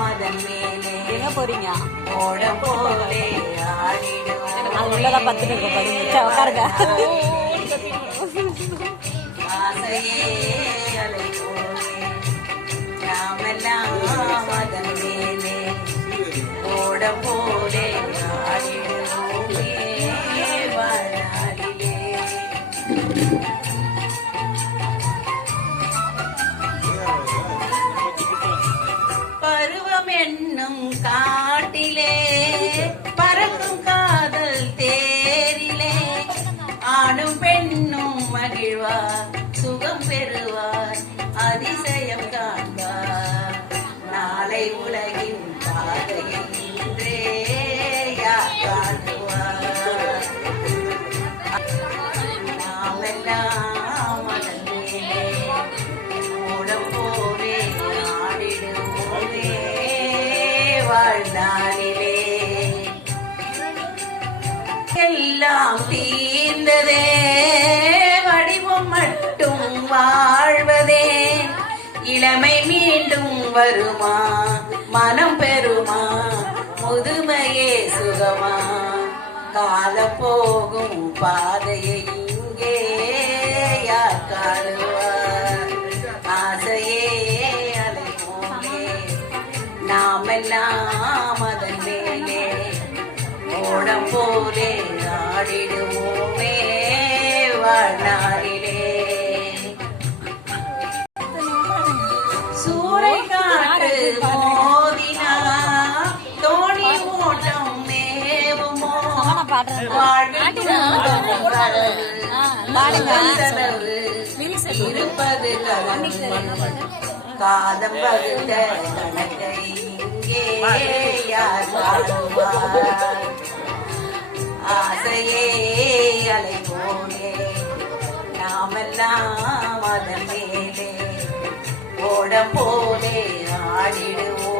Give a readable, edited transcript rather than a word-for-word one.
மதன் மேலே எங்க போறீங்க? ஓட போலே ஆடிடும். அது உள்ளதான் 10 நிமிஷம் படிங்க. உட்காருங்க. ஆசையே அலை போலே நாமெல்லாம் மதன் மேலே ஓட போலே ஆடிடுவோமே வாழ்நாளிலே. பருவம் என்னும் காட்டிலே பறக்கும் காதல் தேரிலே ஆணும் பெண்ணும் மகிழ்வார் சுகம் பெறுவார் அதிசயம் காண்பார். நாளை உலகின் பாதையை இன்றே யார் காணுவார்? நாமெல்லாம் மதன் மேலே ஓடம் போலே ஆடிடுவோமே வாழ்நாளிலே. எல்லாம் தீர்ந்ததே வடிவம் மட்டும் வாழ்வதே. இளமை மீண்டும் வருமா மனம் பெறுமா முதுமையே சுகமா? காலம் போகும் பாதையை இங்கே யார் காணுவார்? ஆசையே அலை போலே நாமெல்லாம் அதன் மேலே ஓடம் போலே ஆடிடுவோமே வாழ்நாளிலே. சூறை காற்று மோதினா தோணி ஓட்டம் மேவுமோ? இருப்பது காலம் வகுத்த கணக்கை இங்கே யார் காணுவார்? ஆசையே அலை போலே நாமெல்லாம் அதன் மேலே ஓடம் போலே ஆடிடுவோம்.